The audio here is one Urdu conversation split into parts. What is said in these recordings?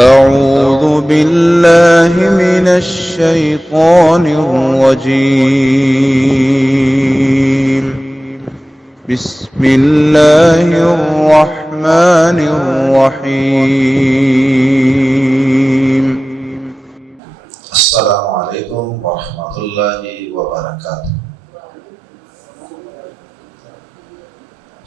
أعوذ بالله من الشيطان الرجيم. بسم الله الرحمن الرحيم. السلام عليكم ورحمة الله وبركاته.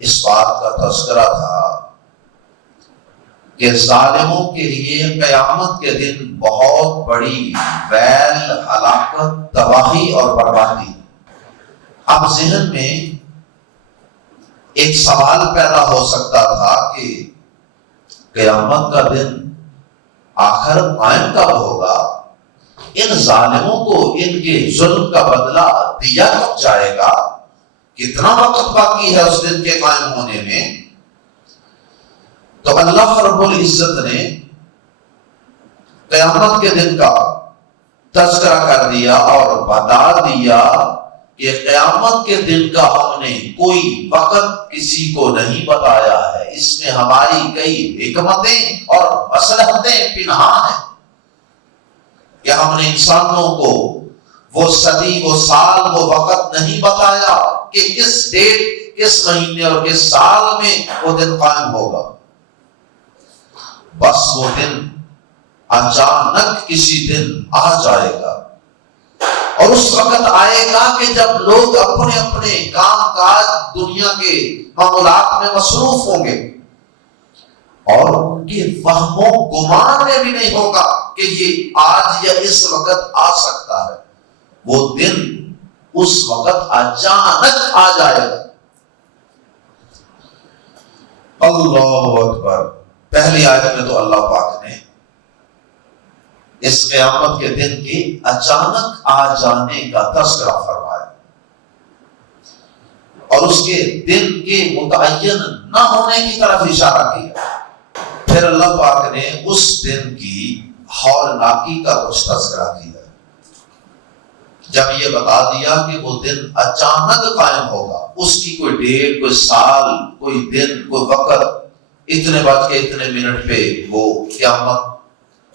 اس بات کا تذکرہ تھا کہ ظالموں کے لیے قیامت کے دن بہت بڑی ویل، ہلاکت، تباہی اور بربادی۔ اب ذہن میں ایک سوال پیدا ہو سکتا تھا کہ قیامت کا دن آخر قائم کب ہوگا؟ ان ظالموں کو ان کے ظلم کا بدلہ دیا کب جائے گا؟ کتنا وقت باقی ہے اس دن کے قائم ہونے میں؟ تو اللہ رب العزت نے قیامت کے دن کا تذکرہ کر دیا اور بتا دیا کہ قیامت کے دن کا ہم نے کوئی وقت کسی کو نہیں بتایا ہے، اس میں ہماری کئی حکمتیں اور مصلحتیں پنہاں ہیں کہ ہم نے انسانوں کو وہ صدی، وہ سال، وہ وقت نہیں بتایا کہ کس ڈیٹ، کس مہینے اور کس سال میں وہ دن قائم ہوگا۔ بس وہ دن اچانک کسی دن آ جائے گا، اور اس وقت آئے گا کہ جب لوگ اپنے اپنے کام کاج، دنیا کے معاملات میں مصروف ہوں گے، اور ان کے وہم و گمان میں بھی نہیں ہوگا کہ یہ آج یا اس وقت آ سکتا ہے۔ وہ دن اس وقت اچانک آ جائے گا۔ اللہ اکبر۔ پہلی آیت میں تو اللہ پاک نے اس قیامت کے دن کے اچانک آ جانے کا تذکرہ فرمایا، اور اس کے دن کے متعین نہ ہونے کی طرف اشارہ کیا۔ پھر اللہ پاک نے اس دن کی ہولناکی کا کچھ تذکرہ کیا۔ جب یہ بتا دیا کہ وہ دن اچانک قائم ہوگا، اس کی کوئی ڈیٹ، کوئی سال، کوئی دن، کوئی وقت، اتنے بج کے اتنے منٹ پہ وہ قیامت،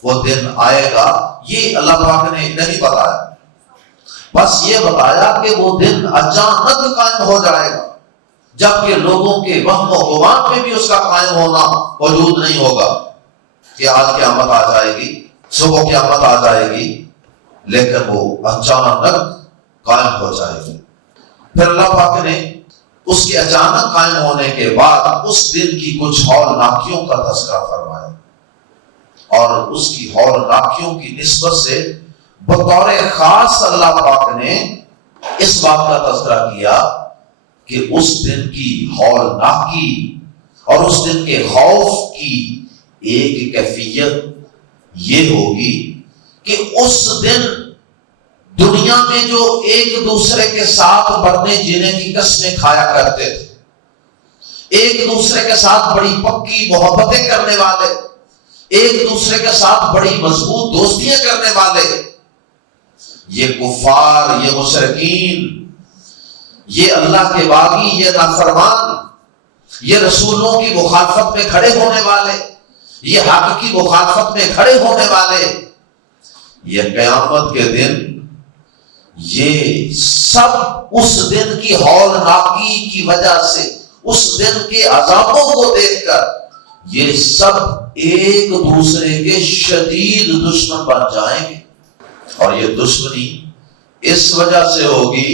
وہ دن آئے گا، یہ اللہ پاک نے نہیں بتایا۔ بس یہ بتایا کہ وہ دن اچانک قائم ہو جائے گا، جبکہ لوگوں کے وہم و گمان میں بھی اس کا قائم ہونا موجود نہیں ہوگا کہ آج قیامت آ جائے گی، صبح قیامت آ جائے گی، لیکن وہ اچانک قائم ہو جائے گی۔ پھر اللہ پاک نے اس کے اچانک قائم ہونے کے بعد اس دن کی کچھ ہولناکیوں کا تذکرہ فرمایا، اور اس کی ہولناکیوں کی نسبت سے بطور خاص اللہ پاک نے اس بات کا تذکرہ کیا کہ اس دن کی ہولناکی اور اس دن کے خوف کی ایک کیفیت یہ ہوگی کہ اس دن دنیا میں جو ایک دوسرے کے ساتھ مرنے جینے کی قسمیں کھایا کرتے تھے، ایک دوسرے کے ساتھ بڑی پکی محبتیں کرنے والے، ایک دوسرے کے ساتھ بڑی مضبوط دوستیاں کرنے والے، یہ کفار، یہ مشرکین، یہ اللہ کے باغی، یہ نافرمان، یہ رسولوں کی مخالفت میں کھڑے ہونے والے، یہ حق کی مخالفت میں کھڑے ہونے والے، یہ قیامت کے دن یہ سب اس دن کی ہولناکی کی وجہ سے، اس دن کے عذابوں کو دیکھ کر یہ سب ایک دوسرے کے شدید دشمن بن جائیں گے۔ اور یہ دشمنی اس وجہ سے ہوگی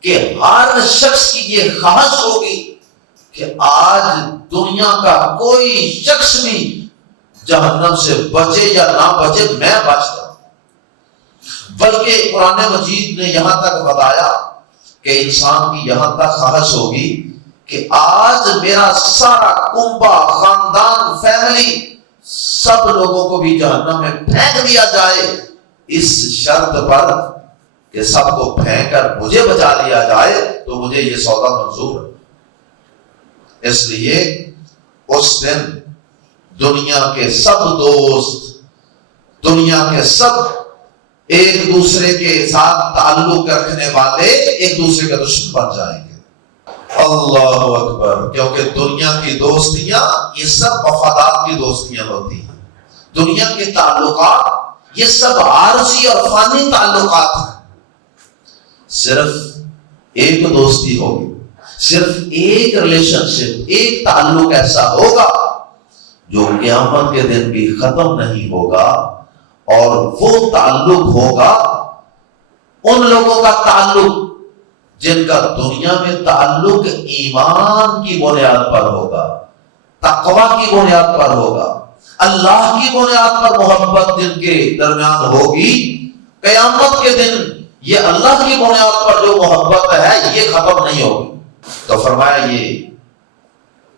کہ ہر شخص کی یہ خواہش ہوگی کہ آج دنیا کا کوئی شخص بھی جہنم سے بچے یا نہ بچے، میں بچ جاؤں۔ بلکہ قرآن مجید نے یہاں تک بتایا کہ انسان کی یہاں تک خواہش ہوگی کہ آج میرا سارا کنبہ، خاندان، فیملی، سب لوگوں کو بھی جہنم میں پھینک دیا جائے، اس شرط پر کہ سب کو پھینک کر مجھے بچا لیا جائے تو مجھے یہ سودا منظور ہے۔ اس لیے اس دن دنیا کے سب دوست، دنیا کے سب ایک دوسرے کے ساتھ تعلق رکھنے والے ایک دوسرے کا دشمن بن جائیں گے۔ اللہ اکبر۔ کیونکہ دنیا کی دوستیاں یہ سب مفادات کی دوستیاں ہوتی ہیں، دنیا کے تعلقات یہ سب عارضی اور فانی تعلقات ہیں۔ صرف ایک دوستی ہوگی، صرف ایک ریلیشن شپ، ایک تعلق ایسا ہوگا جو قیامت کے دن بھی ختم نہیں ہوگا، اور وہ تعلق ہوگا ان لوگوں کا تعلق جن کا دنیا میں تعلق ایمان کی بنیاد پر ہوگا، تقوی کی بنیاد پر ہوگا، اللہ کی بنیاد پر محبت جن کے درمیان ہوگی، قیامت کے دن یہ اللہ کی بنیاد پر جو محبت ہے یہ ختم نہیں ہوگی۔ تو فرمایا یہ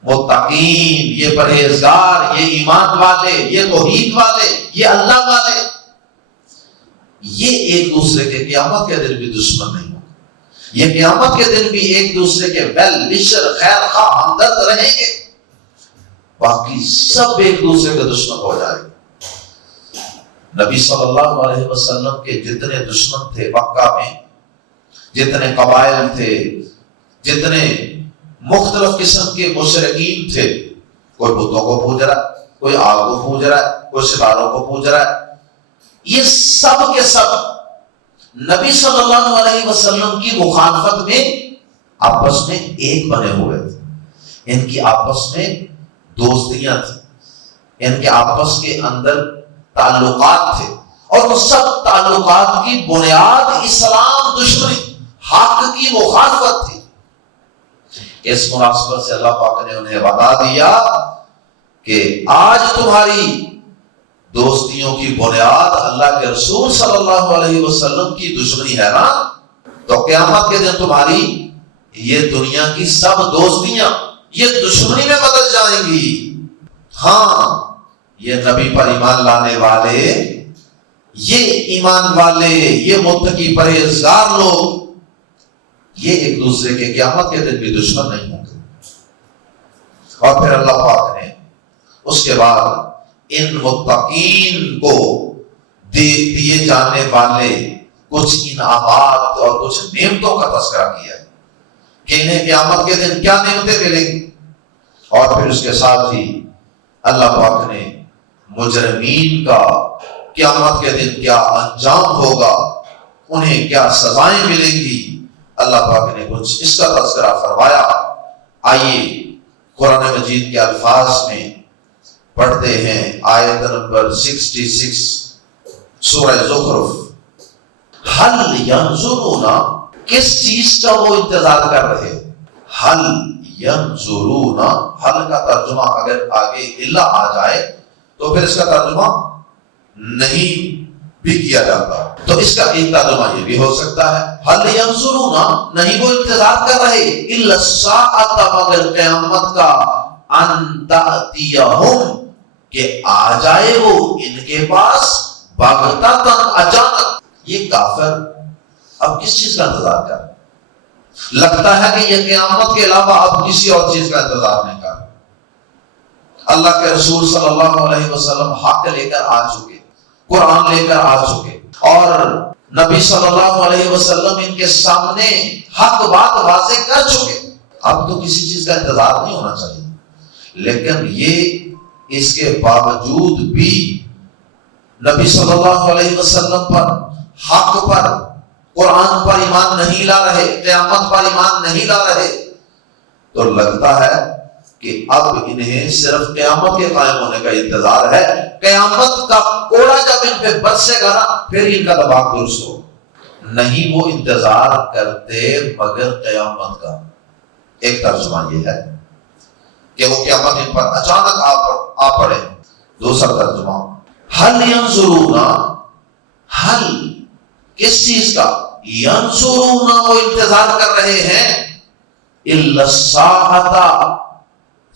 متقین، یہ پرہیزگار، یہ ایمان والے، یہ توحید والے، یہ اللہ والے، یہ ایک دوسرے کے قیامت کے دن بھی دشمن نہیں ہوں گے، یہ قیامت کے دن بھی ایک دوسرے کے ویل وشر، خیر خواہ، ہمدرد رہیں گے، باقی سب ایک دوسرے کے دشمن ہو جائیں گے۔ نبی صلی اللہ علیہ وسلم کے جتنے دشمن تھے مکہ میں، جتنے قبائل تھے، جتنے مختلف قسم کے مشرکین تھے، کوئی بتوں کو پوج رہا ہے، کوئی آگ کو پوج رہا ہے، کوئی ستاروں کو پوج رہا ہے، یہ سب کے سب نبی صلی اللہ علیہ وسلم کی مخالفت میں آپس میں ایک بنے ہوئے تھے۔ ان کی آپس میں دوستیاں تھیں، ان کے آپس کے اندر تعلقات تھے، اور وہ سب تعلقات کی بنیاد اسلام دشمنی، حق کی مخالفت تھی۔ اس مناسبت سے اللہ پاک نے انہیں بتا دیا کہ آج تمہاری دوستیوں کی بنیاد اللہ کے رسول صلی اللہ علیہ وسلم کی دشمنی ہے نا، تو قیامت کے دن تمہاری یہ دنیا کی سب دوستیاں یہ دشمنی میں بدل جائیں گی۔ ہاں، یہ نبی پر ایمان لانے والے، یہ ایمان والے، یہ متقی پرہیزگار لوگ، یہ ایک دوسرے کے قیامت کے دن بھی دشمن نہیں ہوں گے۔ اور پھر اللہ پاک نے اس کے بعد ان متقین کو دیے جانے والے کچھ انعامات اور کچھ نعمتوں کا تذکرہ کیا ہے کہ انہیں قیامت کے دن کیا نعمتیں ملیں گی، اور پھر اس کے ساتھ ہی اللہ پاک نے مجرمین کا قیامت کے دن کیا انجام ہوگا، انہیں کیا سزائیں ملیں گی، اللہ پاک نے کچھ اس کا تذکرہ فرمایا۔ آئیے قرآن مجید کے الفاظ میں پڑھتے ہیں آیت نمبر 66 سورہ زخرف۔ حل ینظرون، کس چیز کا وہ انتظار کر رہے؟ حل ینظرون، حل کا ترجمہ اگر آگے الا آ جائے تو پھر اس کا ترجمہ نہیں بھی کیا جاتا، تو اس کا ایک ترجمہ یہ بھی ہو سکتا ہے حل ینظرون، نہیں وہ انتظار کر رہے، الا الساعۃ، مگر قیامت کا، ان تأتیہم، کہ آ جائے وہ ان کے پاس، بغتۃ، اچانک۔ یہ کافر اب کس چیز کا انتظار کر رہے؟ لگتا ہے کہ یہ قیامت کے علاوہ اب کسی اور چیز کا انتظار نہیں کر رہے۔ اللہ کے رسول صلی اللہ علیہ وسلم حق لے کر آ چکے، قرآن لے کر آ چکے، اور نبی صلی اللہ علیہ وسلم ان کے سامنے حق بات واضح کر چکے، اب تو کسی چیز کا انتظار نہیں ہونا چاہیے۔ لیکن یہ اس کے باوجود بھی نبی صلی اللہ علیہ وسلم پر، حق پر، قرآن پر ایمان نہیں لا رہے، قیامت پر ایمان نہیں لا رہے، تو لگتا ہے کہ اب انہیں صرف قیامت کے قائم ہونے کا انتظار ہے، قیامت کا کوڑا جب ان پہ برسے گا نا پھر ان کا دماغ درست ہو۔ نہیں وہ انتظار کرتے مگر قیامت کا۔ ایک ترجمہ یہ ہے کہ وہ قیامت ان پر اچانک آ پڑے۔ دوسرا ترجمہ حل ینظرون، حل کس چیز کا؟ ینظرون، وہ انتظار کر رہے ہیں، الا الساعۃ،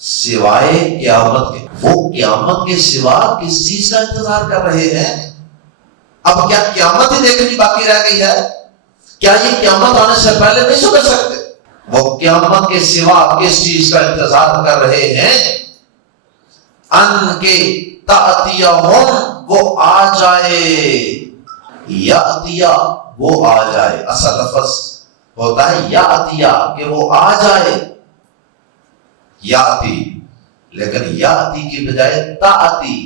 سوائے قیامت کے۔ وہ قیامت کے سوا کس چیز کا انتظار کر رہے ہیں؟ اب کیا قیامت ہی دیکھنی باقی رہ گئی ہے؟ کیا یہ قیامت آنے سے پہلے نہیں سمجھ سکتے؟ وہ قیامت کے سوا کس چیز کا انتظار کر رہے ہیں؟ ان کے تأتیہم، وہ آ جائے، یأتیا، وہ آ جائے، اصل لفظ ہوتا ہے یأتیا، کہ وہ آ جائے، یاتی، لیکن یاتی کی بجائے تاتی،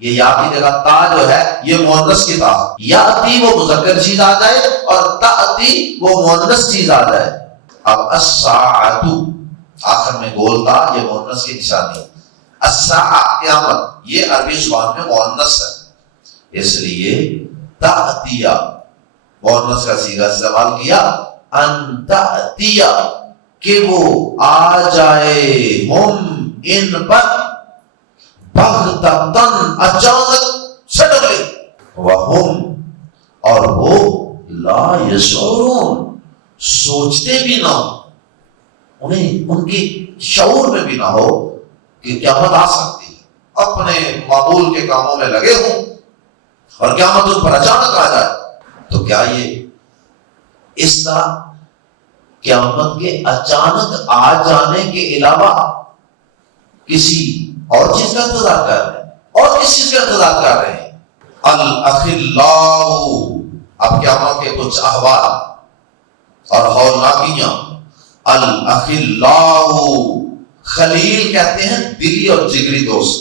یہ یا کی جگہ تا جو ہے یہ مؤنث کی تا، یاتی وہ مذکر چیز آ جائے اور تاتی وہ مؤنث چیز آ جائے۔ اب الساعۃ آخر میں گول تا، یہ مؤنث کی نشانی ہے۔ الساعۃ قیامت، یہ عربی زبان میں مؤنث ہے، اس لیے تأتیہ مؤنث کا صیغہ استعمال کیا، ان تأتیہ کہ وہ آ جائے ہم ان پر بغتتن اچانک سڈنلی وہم اور وہ لا یشعرون سوچتے بھی نہ ہو، انہیں ان کی شعور میں بھی نہ ہو کہ قیامت آ سکتی ہے، اپنے معمول کے کاموں میں لگے ہوں اور قیامت ان پر اچانک آ جائے. تو کیا یہ اس طرح قیامت کے اچانک آ جانے کے علاوہ کسی اور چیز کا انتظار کر رہے ہیں؟ اور کس چیز کا انتظار کر رہے ہیں؟ الاخلاء، اب قیامت کے کچھ احوال اور ہولناکیاں. الاخلاء، خلیل کہتے ہیں دلی اور جگری دوست.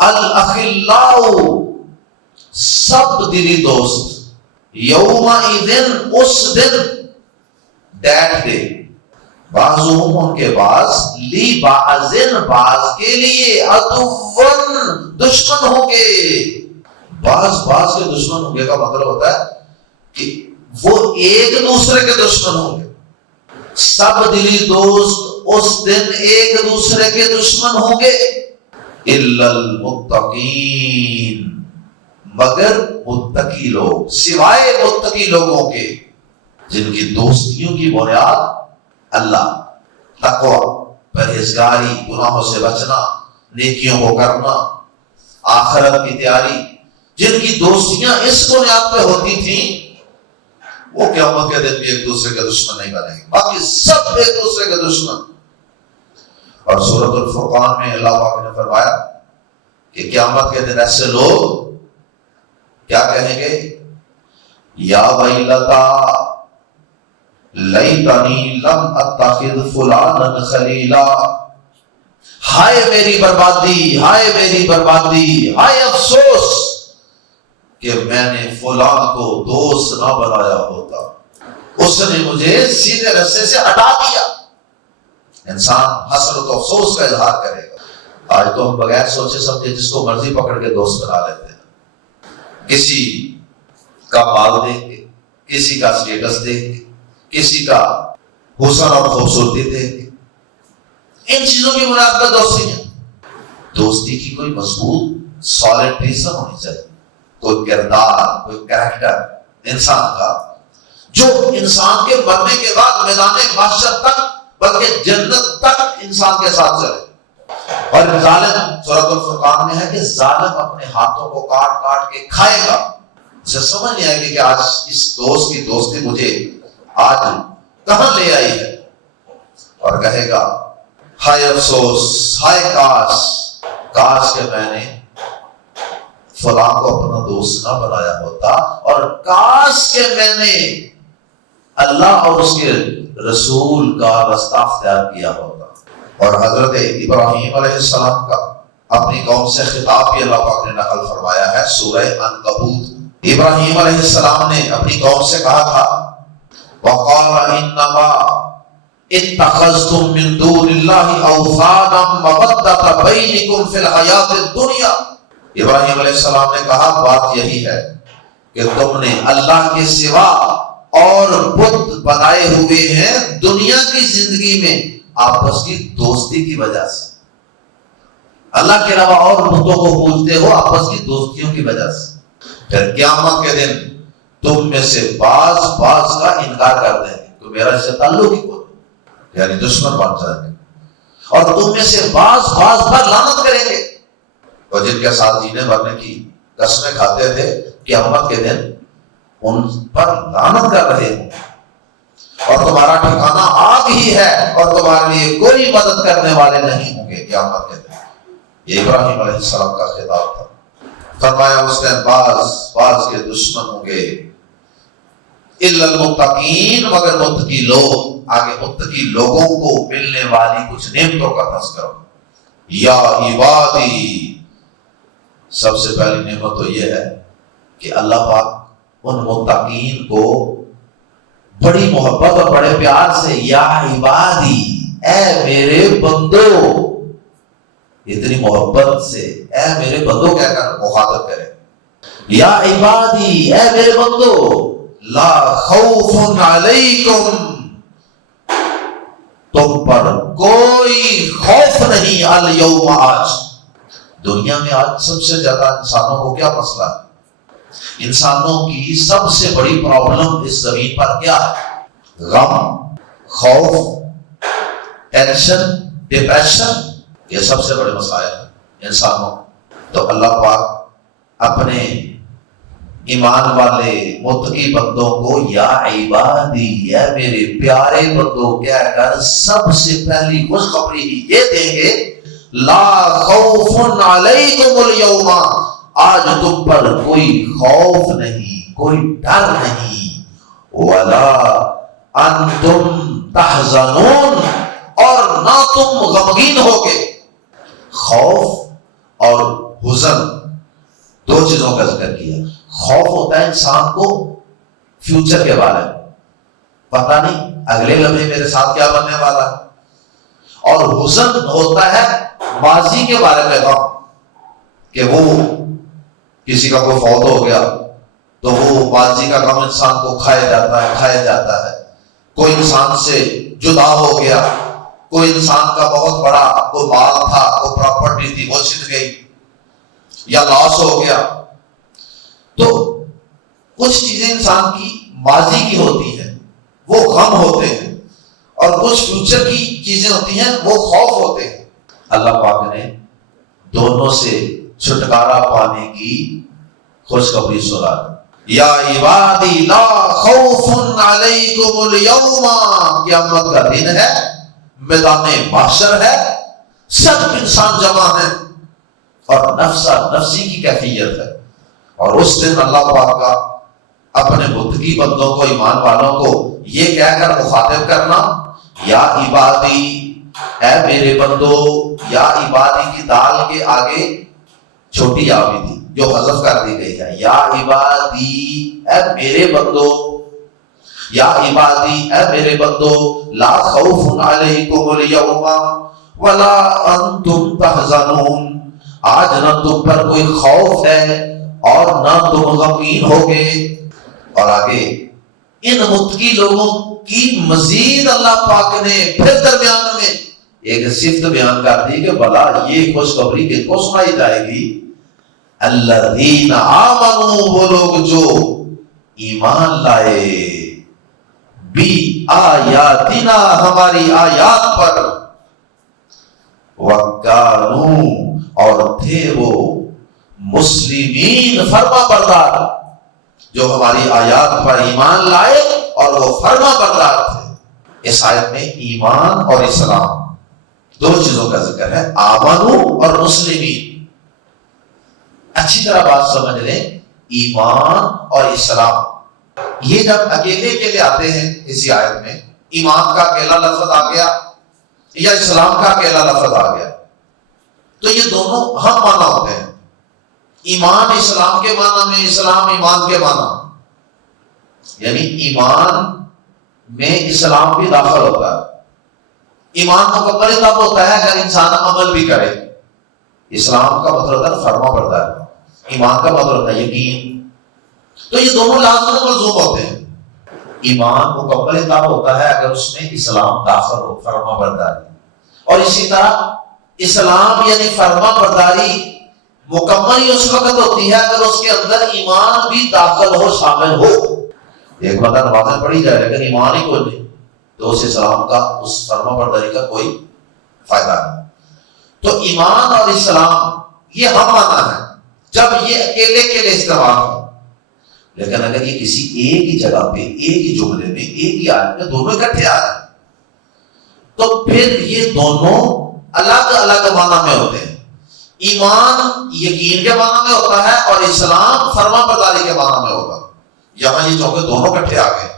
الاخلاء، سب دلی دوست. یومئذ، اس دن، دیٹ ڈے، بعضهم ان کے بعض، لی بعضن، بعض کے لیے، عدوً، دشمن ہوں گے. بعض کے دشمن ہوں گے کا مطلب ہوتا ہے کہ وہ ایک دوسرے کے دشمن ہوں گے. سب دلی دوست اس دن ایک دوسرے کے دشمن ہوں گے. الا المتقین، مگر متقی لوگ، سوائے متقی لوگوں کے جن کی دوستیوں کی بنیاد اللہ، تقوی، پرہیزگاری، گناہوں سے بچنا، نیکیوں کو کرنا، آخرت کی تیاری، جن کی دوستیاں اس بنیاد پہ ہوتی تھیں وہ قیامت کے دن بھی ایک دوسرے کے دشمن نہیں بنیں گے. باقی سب ایک دوسرے کے دشمن. اور سورۃ الفرقان میں اللہ پاک نے فرمایا کہ قیامت کے دن ایسے لوگ کیا کہیں گے؟ یا ویلتا لیتنی لم اتخذ فلانا خلیلا، ہائے میری بربادی، ہائے میری بربادی، ہائے افسوس کہ میں نے فلاں کو دوست نہ بنایا ہوتا، اس نے مجھے سیدھے رستے سے ہٹا دیا. انسان حسرت و افسوس کا اظہار کرے گا. آج تو ہم بغیر سوچے سمجھے جس کو مرضی پکڑ کے دوست بنا لیتے ہیں، کسی کا مال دیکھ کے، کسی کا اسٹیٹس دیکھ کے، کسی کا حسن اور خوبصورتی دیکھ کے، ان چیزوں کی بنیاد پر دوستی ہے. دوستی کی کوئی مضبوط سالڈ ریزن ہونی چاہیے، کوئی کردار، کوئی کریکٹر انسان کا جو انسان کے مرنے کے بعد میدان محشر تک بلکہ جنت تک انسان کے ساتھ چلے. اور ظالم، سورۃ الفرقان میں ہے کہ ظالم اپنے ہاتھوں کو کاٹ کاٹ کے کھائے گا. اسے سمجھ نہیں آئے گی کہ آج اس دوست کی دوستی مجھے آج کہاں لے آئی ہے، اور کہے گا ہائے افسوس، ہائے کاش کہ میں نے فلاں کو اپنا دوست نہ بنایا ہوتا، اور کاش کہ میں نے اللہ اور اس کے رسول کا راستہ اختیار کیا ہوتا. اور حضرت ابراہیم علیہ السلام کا اپنی قوم سے خطاب بھی اللہ پاک نے نقل فرمایا ہے سورہ عنکبوت. ابراہیم علیہ السلام نے اپنی قوم سے کہا تھا وَقَالَ إِنَّمَا اتَّخَذْتُم مِّن دُونِ اللَّهِ أَوْثَانًا مَوَدَّةَ بَيْنِكُمْ فِي الْحَيَاةِ الدُّنْيَا. ابراہیم علیہ السلام نے کہا بات یہی ہے کہ تم نے اللہ کے سوا اور بت بنائے ہوئے ہیں دنیا کی زندگی میں آپس کی دوستی کی وجہ سے. اللہ کے علاوہ اور بتوں کو پوجتے ہو آپس کی دوستیوں کی وجہ سے. پھر قیامت کے دن تم میں سے بعض کا انکار کر دیں گے تو میرا اس سے تعلق ہی کوئی، یعنی دشمن بن جائیں گے، اور تم میں سے بعض پر لعنت کریں گے. اور جن کے ساتھ جینے مرنے کی قسمیں کھاتے تھے قیامت کے دن ان پر لعنت کر رہے ہوں، اور تمہارا ٹھکانہ آگ ہی ہے اور تمہارے لیے کوئی مدد کرنے والے نہیں ہوں گے قیامت کے دن. یہ ابراہیم علیہ السلام کا خطاب تھا. فرمایا اس نے بعض کے دشمن ہوں گے الا المتقین، مگر متقی لوگ. آگے متقی لوگوں کو ملنے والی کچھ نعمتوں کا تذکرہ. یا عبادی، سب سے پہلی نعمت تو یہ ہے کہ اللہ پاک ان متقین کو بڑی محبت اور بڑے پیار سے یا عبادی، اے میرے بندو، اتنی محبت سے اے میرے بندو کہہ کر مخاطب کرے. یا عبادی، اے میرے بندو، لا خوف علیکم، تم پر کوئی خوف نہیں، الیوم، آج۔ دنیا میں آج سب سے زیادہ انسانوں کو کیا مسئلہ ہے؟ انسانوں کی سب سے بڑی پرابلم اس زمین پر کیا ہے؟ غم، خوف، ٹینشن، ڈپریشن، یہ سب سے بڑے مسائل ہیں انسانوں۔ تو اللہ پاک اپنے ایمان والے متقی بندوں کو یا عبادی، یا میرے پیارے بندوں کہہ کر سب سے پہلی خوشخبری یہ دیں گے، لا خوف علیکم اليوم، آج تم پر کوئی خوف نہیں، کوئی ڈر نہیں، ولا انتم تحزنون، اور نہ تم غمگین ہوگے۔ خوف اور حزن دو چیزوں کا ذکر کیا۔ خوف ہوتا ہے انسان کو فیوچر کے بارے میں، پتہ نہیں اگلے لمحے میرے ساتھ کیا بننے والا ہے، اور حزن ہوتا ہے ماضی کے بارے میں غم، کہ وہ کسی کا کوئی فوت ہو گیا تو وہ ماضی کا غم انسان کو کھایا جاتا ہے۔ کوئی انسان سے جدا ہو گیا، کوئی انسان کا بہت بڑا کوئی مال تھا، کوئی پراپرٹی تھی، وہ چھن گئی یا لاس ہو گیا۔ تو کچھ چیزیں انسان کی ماضی کی ہوتی ہیں، وہ غم ہوتے ہیں، اور کچھ فیوچر کی چیزیں ہوتی ہیں، وہ خوف ہوتے ہیں۔ اللہ پاک نے دونوں سے چھٹکارا پانے کی خوشخبری سنا۔ یا عبادی لا خوف علیکم اليوم، قیامت کا دن ہے، میدان محشر ہے، سب انسان جمع ہیں، اور نفسی کی کیفیت ہے، اور اس دن اللہ پاک کا اپنے متقی بندوں کو، ایمان والوں کو یہ کہہ کر مخاطب کرنا، یا عبادی، اے میرے بندو۔ یا عبادی کی دال کے آگے چھوٹی یا بھی تھی جو حذف کر دی گئی ہے، یا عبادی، اے میرے بندو، یا عبادی، اے میرے بندو، لا خوف علیکم اليوم ولا انتم تحزنون، آج نہ تم پر کوئی خوف ہے اور نہ تم غمگین ہوگے۔ اور آگے ان متقی لوگوں کی مزید اللہ پاک نے پھر درمیان میں ایک صفت بیان کر دی کہ بلا یہ خوشخبری کن کو سنائی جائے گی، الذین آمنوا، وہ لوگ جو ایمان لائے، بی آیاتنا، ہماری آیات پر، وکانوا، اور تھے وہ مسلمین، فرما بردار، جو ہماری آیات پر ایمان لائے اور وہ فرما بردار تھے۔ اس آیت میں ایمان اور اسلام دو چیزوں کا ذکر ہے، آمنو اور مسلمین۔ اچھی طرح بات سمجھ لیں، ایمان اور اسلام یہ جب اکیلے اکیلے آتے ہیں اسی آیت میں، ایمان کا اکیلا لفظ آ گیا یا اسلام کا اکیلا لفظ آ گیا، تو یہ دونوں ہم معنی ہوتے ہیں، ایمان اسلام کے معنی میں، اسلام ایمان کے معنی میں، یعنی ایمان میں اسلام بھی داخل ہوتا ہے۔ ایمان مکمل تب ہوتا ہے اگر انسان عمل بھی کرے، اسلام کا مطلب ہوتا ہے فرما بردار، ایمان کا مطلب ہوتا ہے یقین، تو یہ دونوں لازم و ملزوم ہوتے ہیں۔ ایمان مکمل تب ہوتا ہے اگر اس میں اسلام داخل ہو، فرما برداری، اور اسی طرح اسلام یعنی فرما برداری مکمل ہی اس وقت ہوتی ہے اگر اس کے اندر ایمان بھی داخل ہو، شامل ہو۔ ایک بندہ نمازیں پڑھی جائے لیکن ایمان ہی کوئی نہیں، تو اس اسلام کا، اس فرما برداری کا کوئی فائدہ نہیں۔ تو ایمان اور اسلام یہ ہم مانا ہے جب یہ اکیلے اکیلے استعمال ہو، لیکن اگر یہ کسی ایک ہی جگہ پہ، ایک ہی جملے میں، ایک ہی آیت میں دونوں اکٹھے آ جائیں تو پھر یہ دونوں الگ الگ معنی میں ہوتے ہیں۔ ایمان یقین کے معنی میں ہوتا ہے اور اسلام فرما برداری کے معنی میں ہوگا۔ یہاں یہ چونکہ دونوں اکٹھے آ گئے،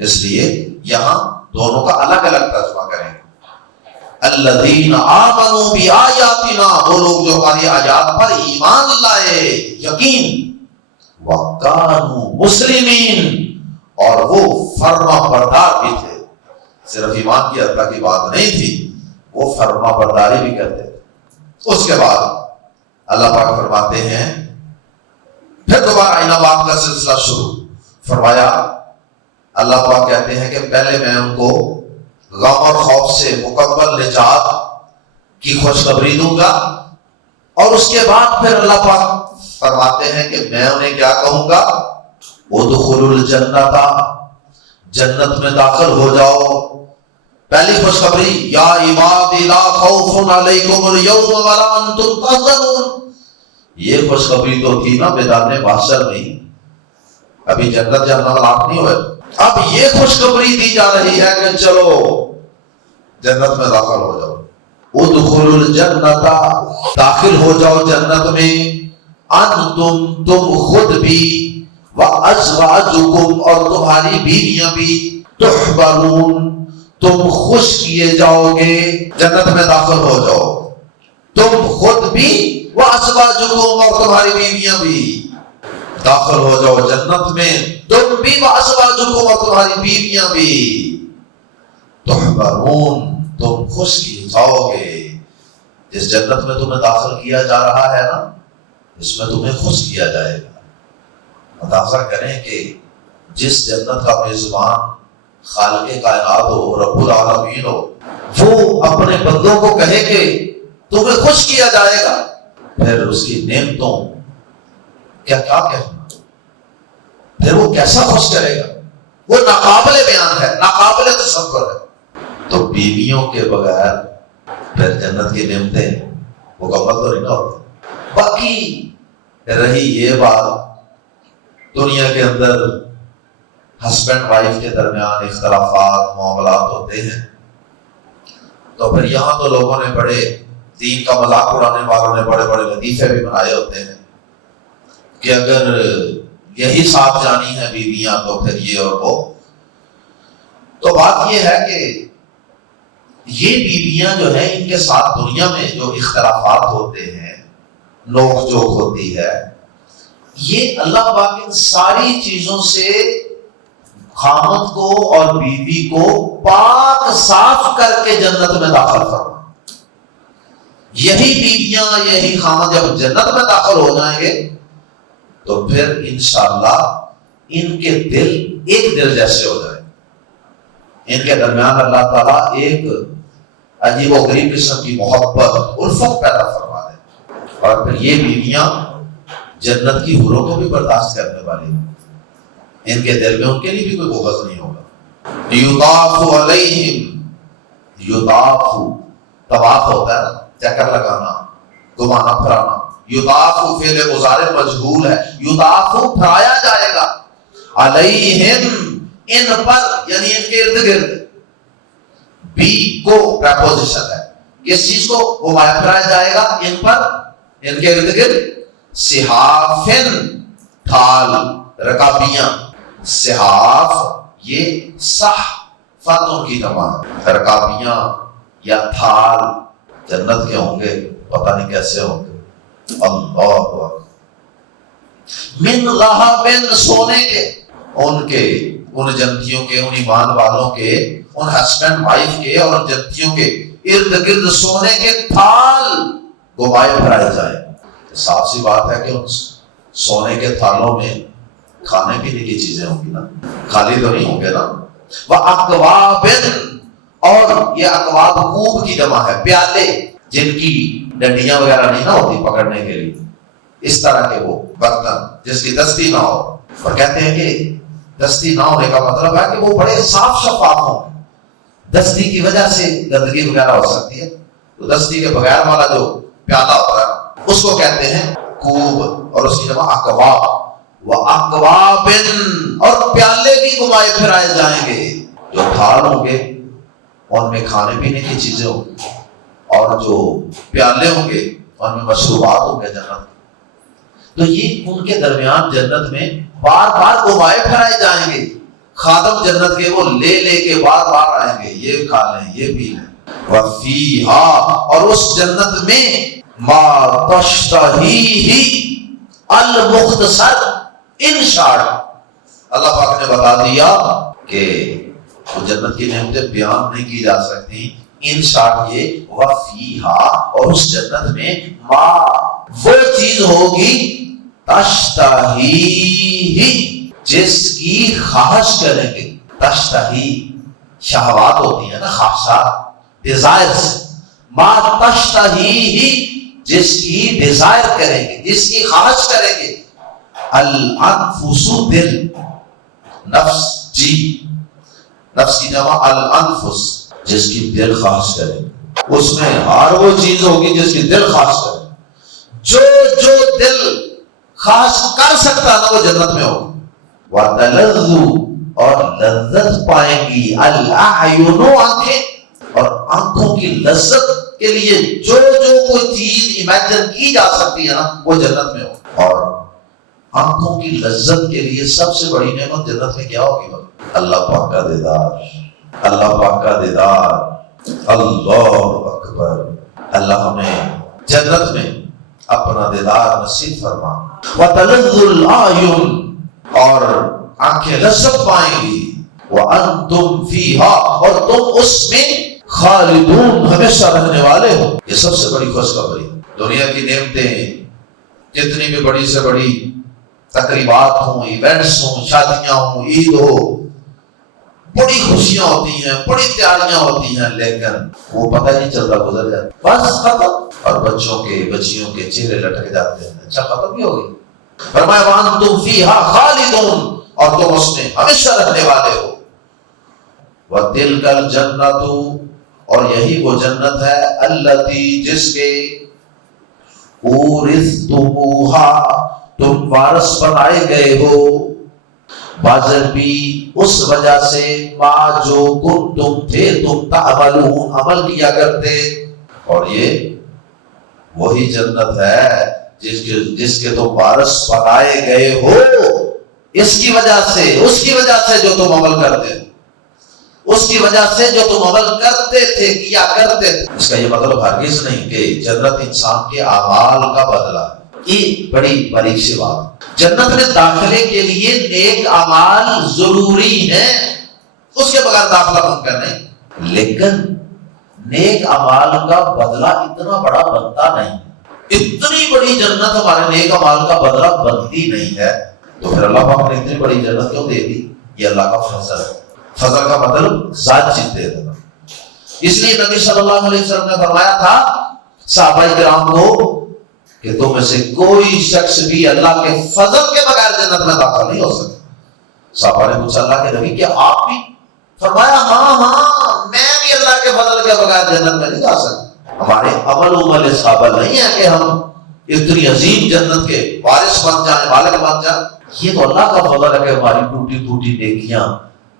اس لیے یہاں دونوں کا الگ الگ ترجمہ کریں۔ الذین آمنوا بآیاتنا، وہ لوگ جو ہماری آیات پر ایمان لائے، یقین، وکانوا مسلمین، اور وہ فرما بردار بھی تھے۔ صرف ایمان کی اللہ کی بات نہیں تھی، وہ فرما برداری بھی کرتے تھے۔ اس کے بعد اللہ پاک فرماتے ہیں، پھر دوبارہ انعام کا سلسلہ شروع، فرمایا اللہ پاک کہتے ہیں کہ پہلے میں ان کو غم اور خوف سے مکمل نجات کی خوشخبری دوں گا، اور اس کے بعد پھر اللہ پاک فرماتے ہیں کہ میں انہیں کیا کہوں گا، ادخلوا الجنت، جنت میں داخل ہو جاؤ۔ پہلی خوشخبری یا عبادی لا خوف علیکم اليوم ولا انتم تحزنون، یہ خوشخبری تو تھی نا میدان محشر میں، ابھی جنت جہنم لاٹ نہیں ہوئے، اب یہ خوشخبری دی جا رہی ہے کہ چلو جنت میں داخل ہو جاؤ، ادخلوا الجنت، داخل ہو جاؤ جنت میں، انتم، تم خود بھی، وازواجکم، اور تمہاری بیویاں بھی، تحبرون، تم خوش کیے جاؤ گے، جنت میں داخل ہو جاؤ، تم خود بھی، وازواجکم، اور تمہاری بیویاں بھی داخل ہو جاؤ جنت میں، تم بھی، وازواجکم، اور تمہاری بیویاں بھی، تحبرون، تم خوش کیے جاؤ گے۔ جس جنت میں تمہیں داخل کیا جا رہا ہے نا، اس میں تمہیں خوش کیا جائے گا۔ اندازہ کریں کہ جس جنت کا میزبان خالق کائنات ہو، رب العالمین ہو، وہ اپنے بندوں کو کہے کہ تمہیں خوش کیا جائے گا، پھر اس کی نعمتوں کیا کہنا، پھر وہ کیسا خوش کرے گا، وہ ناقابل بیان ہے، ناقابل تصور ہے۔ تو بیویوں کے بغیر پھر جنت کی نعمتیں مکمل تو نہیں ہوتی۔ باقی رہی یہ بات، دنیا کے اندر ہسبینڈ وائف کے درمیان اختلافات، معاملات ہوتے ہیں، تو پھر یہاں تو لوگوں نے بڑے دین کا مذاق اڑانے والوں نے بڑے بڑے لطیفے بھی بنائے ہوتے ہیں کہ اگر یہی ساتھ جانی ہے بیویاں تو پھر یہ اور وہ۔ تو بات یہ ہے کہ یہ بیویاں جو ہیں، ان کے ساتھ دنیا میں جو اختلافات ہوتے ہیں، نوک جھوک ہوتی ہے، یہ اللہ پاک ان ساری چیزوں سے خامد کو اور بیوی کو پاک صاف کر کے جنت میں داخل فرما۔ یہی بیویاں، یہی خامد جب جنت میں داخل ہو جائیں گے تو پھر انشاءاللہ ان کے دل ایک دل جیسے ہو جائیں، ان کے درمیان اللہ تعالیٰ ایک عجیب و غریب قسم کی محبت، الفت پیدا فرما دے، اور پھر یہ بیویاں جنت کی حوروں کو بھی برداشت کرنے والی، ان کے دل میں ان کے لیے بھی کوئی بغض نہیں ہوگا۔ یطاف علیہم، یطاف، طواف ہوتا ہے نا، چکر لگانا، گھمانا پھرانا، یطاف فعل مضارع مجہول ہے، یطاف پھرایا جائے گا، علیہم، ان پر، یعنی ان کے ارد گرد، بی کو پریپوزیشن ہے، کس چیز کو گھمایا پھرایا جائے گا، ان پر، ان کے ارد گرد، صحافن، تھال، رکابیاں، صحاف یہ صحفتوں کی جمع ہے، رکابیاں یا تھال جنت کے ہوں گے، پتہ نہیں کیسے ہوں گے، اللہ اکبر، من لہب، سونے کے، ان جنتیوں کے، ان ایمان والوں کے، ان ہسبینڈ وائف کے اور ان جنتیوں کے ارد گرد سونے کے تھال گھمائے پھرائے جائیں۔ صاف سی بات ہے کہ ان سونے کے تھالوں میں کھانے پینے کی چیزیں ہوں گی نا، خالی تو نہیں ہوں گے نا۔ وَأَكْوَابٍ، اور یہ اکواب کوب کی جمع ہے، پیالے جن کی ڈنڈیاں وغیرہ نہیں نہ ہوتی پکڑنے کے لیے، اس طرح کے وہ برتن جس کی دستی نہ ہو، اور کہتے ہیں کہ دستی نہ ہونے کا مطلب ہے کہ وہ بڑے صاف شفاف ہوں، دستی کی وجہ سے گندگی وغیرہ ہو سکتی ہے، تو دستی کے بغیر والا جو پیالہ ہوتا ہے اس کو کہتے ہیں کوب، اور اس کی جمع اکواب۔ وَأَكْوَابٍ، اور پیالے بھی گھمائے پھرائے جائیں گے، جو تھال ہوں گے ان میں کھانے پینے کی چیزیں ہوں گی، اور جو پیالے ہوں گے ان میں مشروبات ہوں گے جنت۔ تو یہ ان کے درمیان جنت میں بار بار گھمائے پھرائے جائیں گے، خادم جنت کے وہ لے کے بار بار آئیں گے، یہ کھا لیں، یہ پی لیں۔ وَفِيهَا، اور اس جنت میں مَا تَشْتَهِيهِ الْمُخْتَصَرُ، ان شارٹ اللہ پاک نے بتا دیا کہ وہ جنت کی نعمتیں بیان نہیں کی جا سکتی، ان شارٹ یہ وَفِيهَا، اور اس جنت میں ما، وہ چیز ہوگی تشتہیہ، جس کی خواہش کریں گے، تشتہی شہوات ہوتی ہیں نا، خواہشات، ڈیزائرز، ما تشتہی ہی جس کی ڈیزائر کریں گے، جس کی خواہش کریں گے، الانفس دل، نفس جی، نفس کی جمع الانفس، جس کی دل خواہش کرے، اس میں ہر وہ چیز ہوگی جس کی دل خواہش کرے، جو دل خواہش کر سکتا ہے نا وہ جنت میں ہوگا۔ وَتَلَذُّ اور لذت پائیں گی، الْأَعْيُنُ آنکھیں، اور آنکھوں کی لذت کے لیے جو کوئی چیز امیجن کی جا سکتی ہے نا وہ جنت میں ہو۔ اور آنکھوں کی لذت کے لیے سب سے بڑی نعمت جنت میں کیا ہوگی؟ اللہ پاک کا دیدار، اللہ پاک کا دیدار، اللہ اکبر۔ اللہ ہمیں جنت میں اپنا دیدار نصیب فرما۔ وَتَلَذُّ الْأَعْيُنُ اور آنکھیں لذت پائیں گی، وَأَنْتُمْ فِيهَا اور تم اس میں خالدون ہمیشہ رہنے والے ہو۔ یہ سب سے بڑی خوشخبری۔ دنیا کی نعمتیں کتنی بھی بڑی سے بڑی تقریبات ہوں، ایونٹس ہوں، شادیاں ہوں، عید ہو، بڑی خوشیاں ہوتی ہیں، بڑی تیاریاں ہوتی ہیں، لیکن وہ پتہ نہیں چلتا، گزر جاتا بس ختم۔ اور بچوں کے بچیوں کے چہرے لٹک جاتے ہیں، اچھا ختم بھی ہو گئی۔ فرمایا وَأَنْتُمْ فِيهَا خَالِدُونَ اور تم اس میں ہمیشہ رہنے والے ہو۔ وَتِلْكَ الْجَنَّةُ اور یہی وہ جنت ہے، الَّتِي جس کے اورثتموہا تم وارث بنائے گئے ہو، باذربی اس وجہ سے، ما جو کنتم تھے تم تعملون عمل کیا کرتے۔ اور یہ وہی جنت ہے جس کے تم وارث بنائے گئے ہو، اس کی وجہ سے، اس کی وجہ سے جو تم عمل کرتے ہو، اس کی وجہ سے جو تم عمل کرتے تھے، کیا کرتے تھے۔ اس کا یہ مطلب ہرگز نہیں کہ جنت انسان کے اعمال کا بدلہ ہے۔ یہ بڑی باریک سی بات۔ جنت میں داخلے کے لیے نیک اعمال ضروری ہیں، اس کے بغیر داخلہ ممکن نہیں، لیکن نیک اعمال کا بدلہ اتنا بڑا بنتا نہیں۔ اتنی بڑی جنت ہمارے نیک اعمال کا بدلہ بنتی نہیں ہے، تو پھر اللہ پاک نے اتنی بڑی جنت کیوں دے دی؟ یہ اللہ کا فضل ہے۔ فضل کا مطلب ذات چیز دے دینا۔ اس لیے نبی صلی اللہ علیہ وسلم نے فرمایا تھا صحابہ کرام کو کہ تم میں سے کوئی شخص بھی اللہ کے فضل کے بغیر جنت میں داخل نہیں ہو سکتا۔ صحابہ نے پوچھا اللہ کے نبی کیا آپ بھی؟ فرمایا ہاں میں بھی اللہ کے فضل کے بغیر جنت میں نہیں جا سکتا۔ ہمارے عمل اس قابل نہیں ہے کہ ہم اتنی عظیم جنت کے وارث بن جائیں، مالک بن جائیں۔ یہ تو اللہ کا فضل ہے کہ ہماری ٹوٹی ٹوٹی نیکیاں،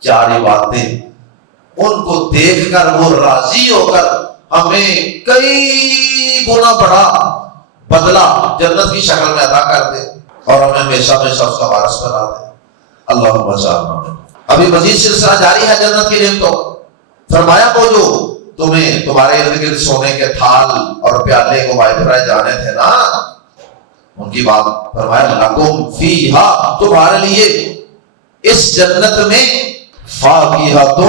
چار باتیں، ان کو دیکھ کر وہ راضی ہو کر ہمیں کئی گنا بڑا بدلہ جنت کی شکل میں ادا کر دے اور ہمیں ہمیشہ ہمیشہ اس کا وارث بنا دے۔ اللہم اجعلنا۔ ابھی مزید سلسلہ جاری ہے جنت کی نعمتوں۔ فرمایا وہ جو تمہیں تمہارے ارد گرد سونے کے تھال اور پیالے کو وائد کرائے جانے تھے نا، ان کی بات فرمایا لکم فیہا تمہارے لیے اس جنت میں فاکہۃ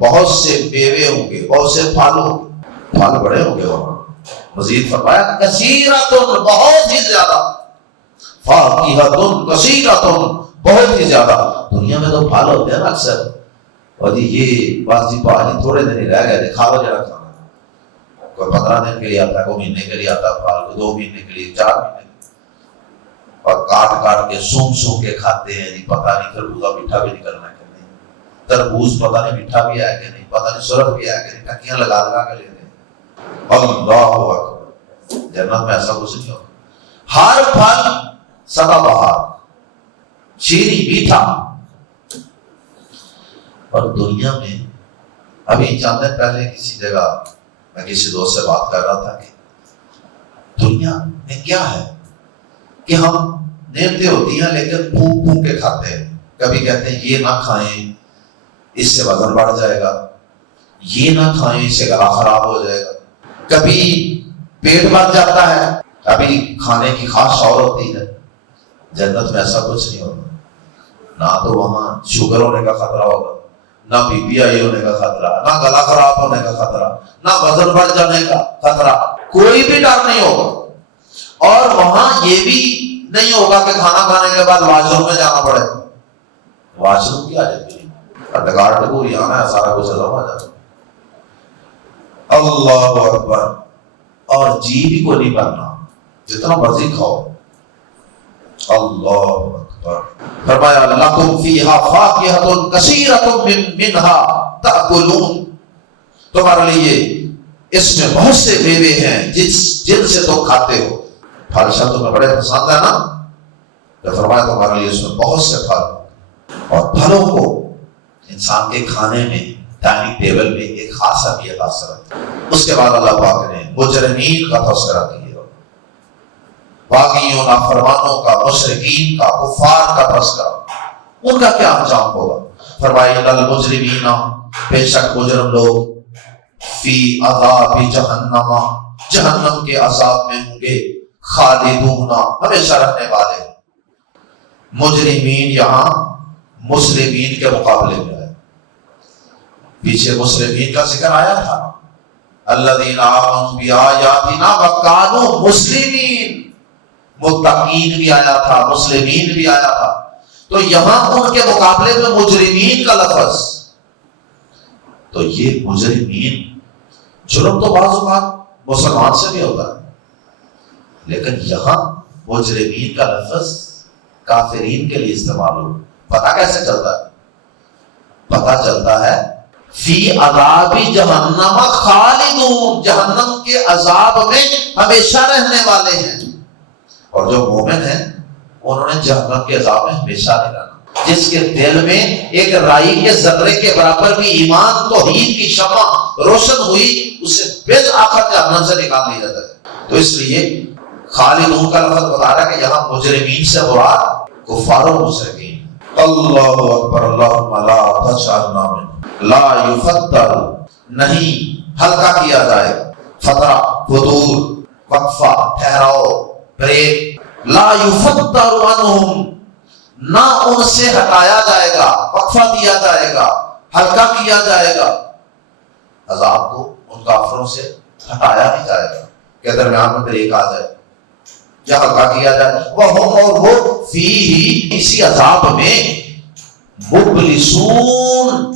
بہت سے میوے ہوں گے، بہت سے پھل ہوں گے، پھل بڑے ہوں گے وہاں۔ مزید فرمایا کثیرۃ بہت ہی زیادہ، فاکہۃ کثیرۃ بہت ہی زیادہ۔ دنیا میں تو پھل ہوتے ہیں نا اکثر، اور جی یہ بازی پاجی تھوڑے دن ہی رہ گئے، کھاؤ جرا کھانا، کوئی 15 دن کے لیے آتا ہے، کوئی مہینے کے لیے آتا ہے پھل، کوئی 2 مہینے کے لیے، 4 مہینے کے لیے، اور کاٹ کاٹ کے سونگ کے کھاتے ہیں۔ جی پتہ نہیں خربوزہ میٹھا بھی نکلنا ہے کہ نہیں، تربوز پتہ نہیں میٹھا بھی ہے کہ نہیں، پتہ نہیں سرخ بھی ہے کہ نہیں، ٹکیاں لگا لگا کے لیتے ہیں۔ اللہ اکبر، جنت میں ایسا کچھ نہیں ہوگا۔ ہر پھل سدا بہار، شیریں، میٹھا۔ اور دنیا میں ابھی چند دن پہلے کسی جگہ میں کسی دوست سے بات کر رہا تھا کہ دنیا میں کیا ہے کہ ہم نعمتیں ہوتی ہیں لیکن پھونک پھونک کے کھاتے ہیں۔ کبھی کہتے ہیں یہ نہ کھائیں اس سے وزن بڑھ جائے گا، یہ نہ کھائیں اس سے گلا خراب ہو جائے گا، کبھی پیٹ بھر جاتا ہے، کبھی کھانے کی خاص اور ہوتی ہے۔ جنت میں ایسا کچھ نہیں ہوگا، نہ تو وہاں شوگر ہونے کا خطرہ ہوگا، نہ بی پی آئی ہونے کا خطرہ، نہ گلا خراب ہونے کا خطرہ، نہ وزن بڑھ جانے کا خطرہ، کوئی بھی ڈر نہیں ہوگا۔ اور وہاں یہ بھی نہیں ہوگا کہ کھانا کھانے کے بعد واش روم میں جانا پڑے، واش روم کی حاجت بھی نہیں، ڈگار ڈگور یہاں ہے، سارا کچھ ہضم ہو جاتا۔ اللہ اکبر۔ اور جی بھی کو نہیں بننا، جتنا مرضی کھاؤ۔ اللہ اکبر۔ فرمایا لکم فیہا فاکہۃ کثیرۃ منہا تأکلون، تمہارے لیے اس میں بہت سے میوے ہیں جن سے تم کھاتے ہو۔ پھل شب تمہیں بڑے پسند ہے نا، تو فرمایا تمہارے لیے اس میں بہت سے پھل، اور پھلوں کو انسان کے کھانے میں ڈائننگ ٹیبل میں ایک خاص اہمیت حاصل ہے۔ اس کے بعد اللہ پاک نے مجرمین کا تذکرہ کیا، باغیوں، نافرمانوں کا، مشرکین کا، کفار کا تذکرہ، ان کا کیا انجام ہوگا۔ فرمایا ان المجرمین، بے شک مجرم لوگ، فی عذاب جہنم، جہنم کے عذاب میں ہوں گے، خالدون، ہمیشہ رہنے والے۔ مجرمین یہاں مسلمین کے مقابلے میں ہے، پیچھے مسلمین کا ذکر آیا تھا، الذین آمنوا بآیاتنا وکانوا مسلمین، متقین بھی آیا تھا، مسلمین بھی آیا تھا، تو یہاں ان کے مقابلے میں مجرمین کا لفظ۔ تو یہ مجرمین، جرم تو بعض اوقات مسلمان سے بھی ہوتا ہے، لیکن یہاں مجرمین کا لفظ کافرین کے لیے استعمال ہو۔ پتہ کیسے چلتا ہے؟ پتہ چلتا ہے فی عذاب جہنم خالدون، جہنم کے عذاب میں ہمیشہ رہنے والے ہیں۔ اور جو مومن ہیں انہوں نے جہنم کے عذاب میں ہمیشہ نہیں رہنا۔ جس کے دل میں ایک رائی کے ذرے کے برابر بھی ایمان توحید کی شمع روشن ہوئی، اسے بالآخر جہنم سے نکال لیا جاتا ہے۔ تو اس لیے خالدون کا لفظ بتا رہا ہے کہ یہاں مجرمین سے مراد کفار و مشرکین۔ اللہ اکبر، اللہم لا تجعلنا منہم۔ لا یفتر، نہیں ہلکا کیا جائے، فترہ، فطور، وقفہ، ٹھہراؤ، بریک، لا یفتر عنہم، نہ ان سے ہٹایا جائے گا، وقفہ دیا جائے گا، ہلکا کیا جائے گا، عذاب کو ان کافروں سے ہٹایا نہیں جائے گا کہ درمیان میں بریک آ جائے یا ہلکا کیا جائے۔ وہم، اور وہ، فیہ، اسی عذاب میں، مبلسون،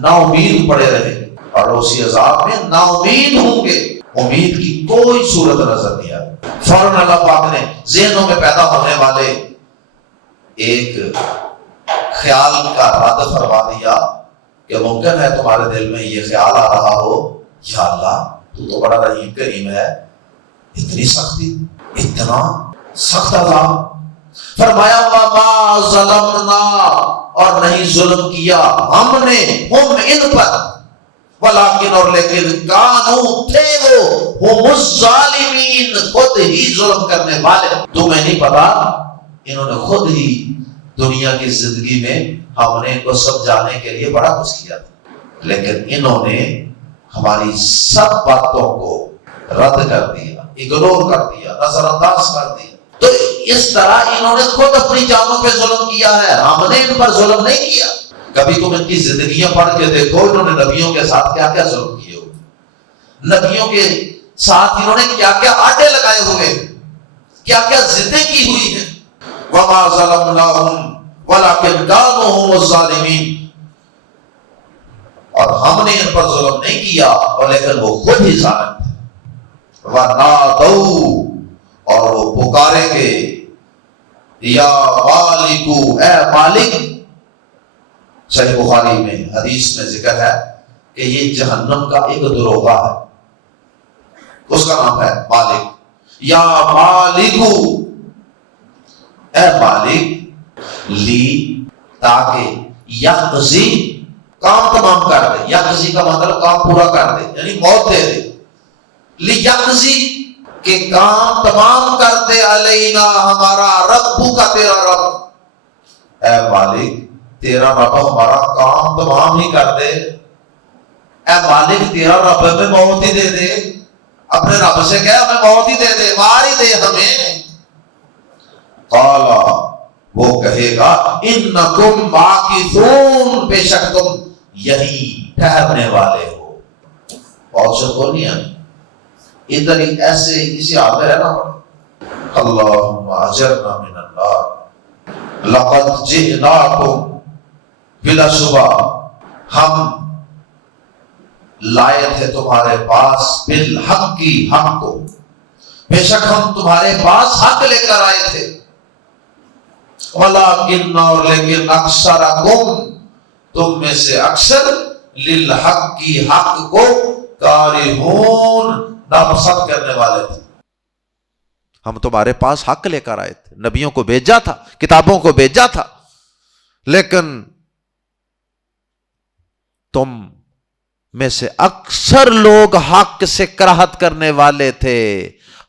نا امید پڑے رہے، اور اسی عذاب میں نا امید ہوں گے، امید کی کوئی صورت نظر نہیں آئی۔ فوراً اللہ پاک نے ذہنوں میں پیدا ہونے والے ایک خیال کا رد فرما دیا کہ ممکن ہے تمہارے دل میں یہ خیال آ رہا ہو، یا اللہ تو بڑا رحیم کریم ہے، اتنی سختی، اتنا سخت عذاب۔ فرمایا وما ظلمنا، اور نہیں ظلم کیا ہم نے، ہم ان پر، ولیکن، اور لیکن، کانو، تھے وہ، ہم الظالمین، خود ہی ظلم کرنے والے۔ تمہیں نہیں پتا انہوں نے خود ہی دنیا کی زندگی میں ہم نے ان کو سمجھانے کے لیے بڑا کچھ کیا تھا، لیکن انہوں نے ہماری سب باتوں کو رد کر دیا، اگنور کر دیا، نظر انداز کر دیا۔ تو اس طرح انہوں نے خود اپنی جانوں پہ ظلم کیا ہے، ہم نے ان پر ظلم نہیں کیا۔ کبھی تم ان کی زندگیاں پڑھ کے دیکھو، انہوں نے نبیوں کے ساتھ کیا کیا ظلم کیے ہو، نبیوں کے ساتھ انہوں نے کیا کیا آٹے لگائے ہوئے، کیا کیا ضدیں کی ہوئی ہیں۔ وما ظلمناہم ولکن کانوا ھم الظالمین، اور ہم نے ان پر ظلم نہیں کیا، اور لیکن وہ خود ہی ظالم تھے۔ وَنَادَوْا، اور وہ پکاریں گے، یا مالکو، اے مالک۔ صحیح بخاری میں حدیث میں ذکر ہے کہ یہ جہنم کا ایک دروغہ ہے، اس کا نام ہے مالک۔ یا مالکو، اے مالک، لی، تاکہ، یقضی، کام تمام کر دے، یقضی کا مطلب کام پورا کر دے، یعنی موت دے دے، لی یقضی، کہ کام تمام کر دے، علینا، ہمارا، ربو کا، تیرا رب۔ اے مالک، تیرا رب ہمارا کام تمام ہی کر دے۔ اے مالک، تیرا رب ہمیں موت ہی دے دے، اپنے رب سے کہے ہمیں موت ہی دے دے، مار ہی دے ہمیں۔ قالا، وہ کہے گا، انکم ماکثون، بے شک تم یہی ٹھہرنے والے ہو۔ بہت شکر نہیں ہے، ادھر ہی ایسے اسی حال میں رہنا پڑا۔ اللہم اجرنا من النار، لقد جئناکم بلا شبہ ہم لائے تھے تمہارے پاس بالحق کی حق کو، بے شک ہم تمہارے پاس حق لے کر آئے تھے، ولیکن اور لیکن اکثرکم تم میں سے اکثر للحق کی حق کو کارہون ناپسند کرنے والے تھے۔ ہم تمہارے پاس حق لے کر آئے تھے، نبیوں کو بھیجا تھا، کتابوں کو بھیجا تھا، لیکن تم میں سے اکثر لوگ حق سے کراہت کرنے والے تھے،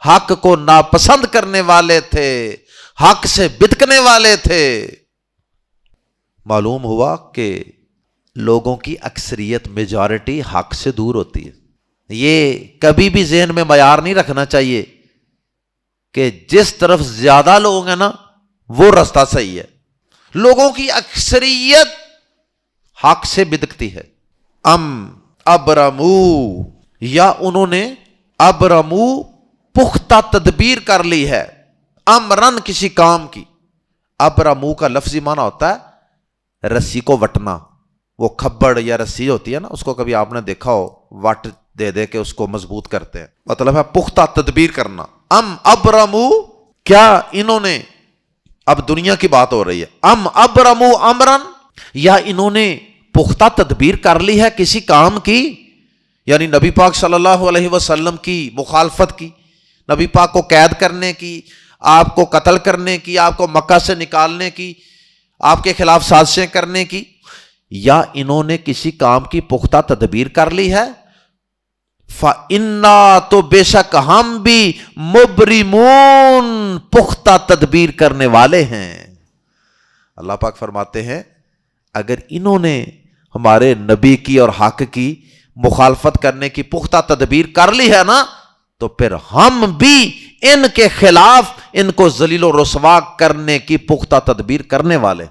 حق کو ناپسند کرنے والے تھے، حق سے بدکنے والے تھے۔ معلوم ہوا کہ لوگوں کی اکثریت میجارٹی حق سے دور ہوتی ہے۔ یہ کبھی بھی ذہن میں معیار نہیں رکھنا چاہیے کہ جس طرف زیادہ لوگ ہیں نا وہ رستہ صحیح ہے، لوگوں کی اکثریت حق سے بدکتی ہے۔ ابرمو، یا انہوں نے ابرمو پختہ تدبیر کر لی ہے، امرن کسی کام کی۔ ابرمو کا لفظی معنی ہوتا ہے رسی کو وٹنا، وہ کھبڑ یا رسی ہوتی ہے نا، اس کو کبھی آپ نے دیکھا ہو وٹ دے دے کے اس کو مضبوط کرتے ہیں، مطلب ہے پختہ تدبیر کرنا۔ ابرمو، کیا انہوں نے، اب دنیا کی بات ہو رہی ہے، ابرمو امرن، یا انہوں نے پختہ تدبیر کر لی ہے کسی کام کی، یعنی نبی پاک صلی اللہ علیہ وسلم کی مخالفت کی، نبی پاک کو قید کرنے کی، آپ کو قتل کرنے کی، آپ کو مکہ سے نکالنے کی، آپ کے خلاف سازشیں کرنے کی، یا انہوں نے کسی کام کی پختہ تدبیر کر لی ہے؟ فَإِنَّا، تو بے شک ہم بھی مبرمون پختہ تدبیر کرنے والے ہیں۔ اللہ پاک فرماتے ہیں اگر انہوں نے ہمارے نبی کی اور حق کی مخالفت کرنے کی پختہ تدبیر کر لی ہے نا، تو پھر ہم بھی ان کے خلاف ان کو ذلیل و رسوا کرنے کی پختہ تدبیر کرنے والے۔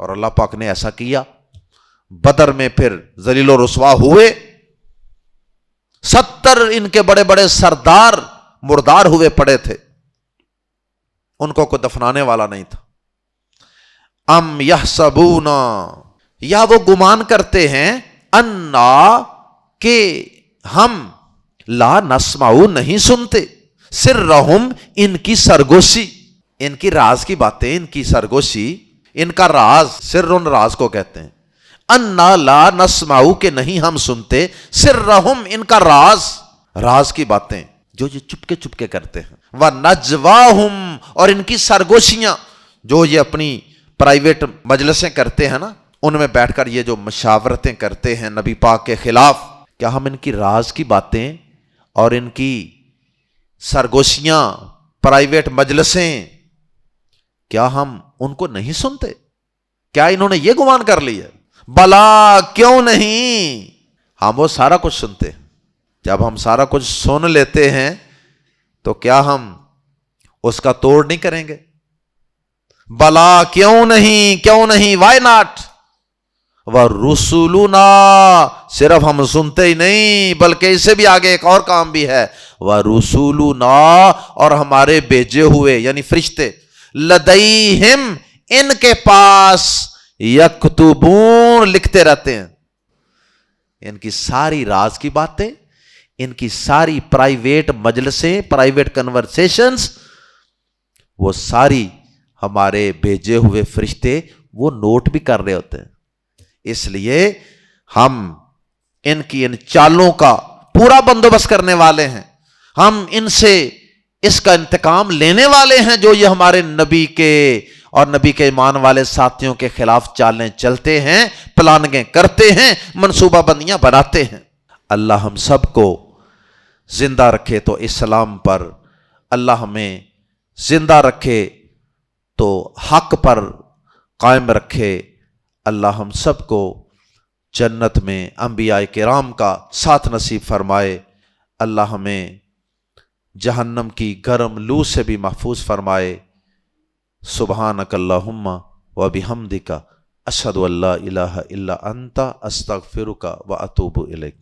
اور اللہ پاک نے ایسا کیا، بدر میں پھر ذلیل و رسوا ہوئے، 70 ان کے بڑے بڑے سردار مردار ہوئے پڑے تھے، ان کو کوئی دفنانے والا نہیں تھا۔ ام یحسبون، یا وہ گمان کرتے ہیں، انا، کہ ہم لا نسمع نہیں سنتے، سرہم، ان کی سرگوشی، ان کی راز کی باتیں، ان کی سرگوشی، ان کا راز، سرن راز کو کہتے ہیں، انا لا نسمع کہ نہیں ہم سنتے، سرہم ان کا راز، راز کی باتیں جو یہ چپکے چپکے کرتے ہیں، ونجواہم، اور ان کی سرگوشیاں جو یہ اپنی پرائیویٹ مجلسیں کرتے ہیں نا، ان میں بیٹھ کر یہ جو مشاورتیں کرتے ہیں نبی پاک کے خلاف، کیا ہم ان کی راز کی باتیں اور ان کی سرگوشیاں، پرائیویٹ مجلسیں، کیا ہم ان کو نہیں سنتے؟ کیا انہوں نے یہ گمان کر لی ہے؟ بلا، کیوں نہیں، ہم وہ سارا کچھ سنتے ہیں۔ جب ہم سارا کچھ سن لیتے ہیں تو کیا ہم اس کا توڑ نہیں کریں گے؟ بلا، کیوں نہیں، وائی ناٹ، وَرُسُلُنَا، صرف ہم سنتے ہی نہیں بلکہ اس سے بھی آگے ایک اور کام بھی ہے، وَرُسُلُنَا، اور ہمارے بھیجے ہوئے یعنی فرشتے، لدیہم، ان کے پاس، یکتبون، لکھتے رہتے ہیں، ان کی ساری راز کی باتیں، ان کی ساری پرائیویٹ مجلسیں، پرائیویٹ کنورسیشنز، وہ ساری ہمارے بھیجے ہوئے فرشتے وہ نوٹ بھی کر رہے ہوتے ہیں۔ اس لیے ہم ان کی ان چالوں کا پورا بندوبست کرنے والے ہیں، ہم ان سے اس کا انتقام لینے والے ہیں جو یہ ہمارے نبی کے اور نبی کے ایمان والے ساتھیوں کے خلاف چالیں چلتے ہیں، پلاننگیں کرتے ہیں، منصوبہ بندیاں بناتے ہیں۔ اللہ ہم سب کو زندہ رکھے تو اسلام پر، اللہ ہمیں زندہ رکھے تو حق پر قائم رکھے، اللہ ہم سب کو جنت میں انبیاء کرام کا ساتھ نصیب فرمائے، اللہ ہمیں جہنم کی گرم لو سے بھی محفوظ فرمائے۔ سبحانک اللہم و بحمدک، اشہد ان لا الہ الا انت، استغفرک و اتوب الیک۔